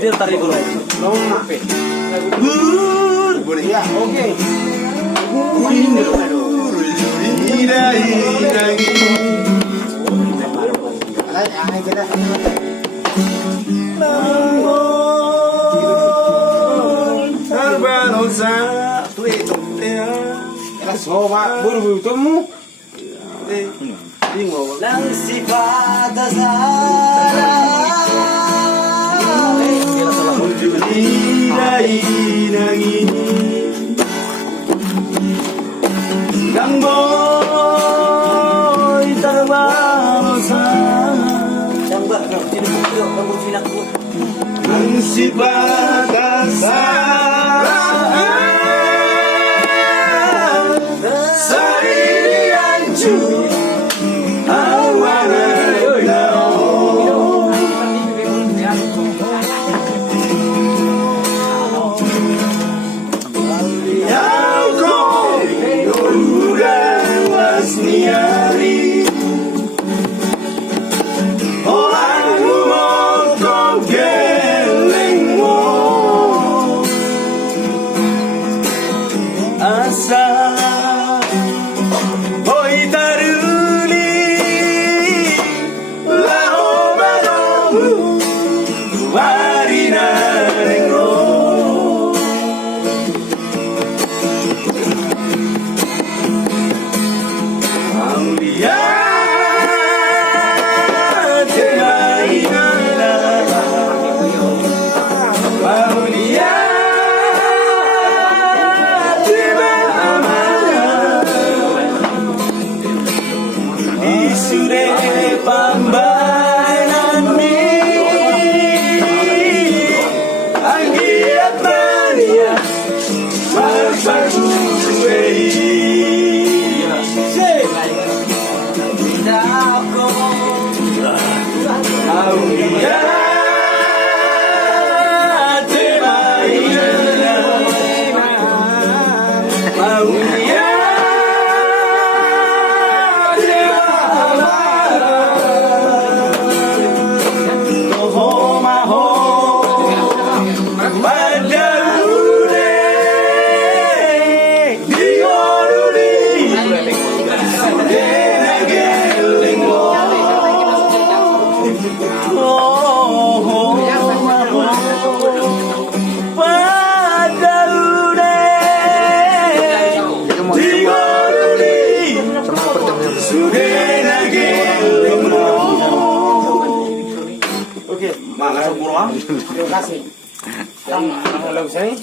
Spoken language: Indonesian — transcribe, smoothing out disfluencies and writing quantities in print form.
Dia tarik dulu. Boleh ya, oke. Lang sifat Gang boy terbangsa Ang sibata sarili anju awana asa boy taruni lao baromu warina rengo aulia temainana aulia sudah pambanan mi anggiat mania berbagai Oke, makasih pulang. Terima kasih. Yang lagu sini.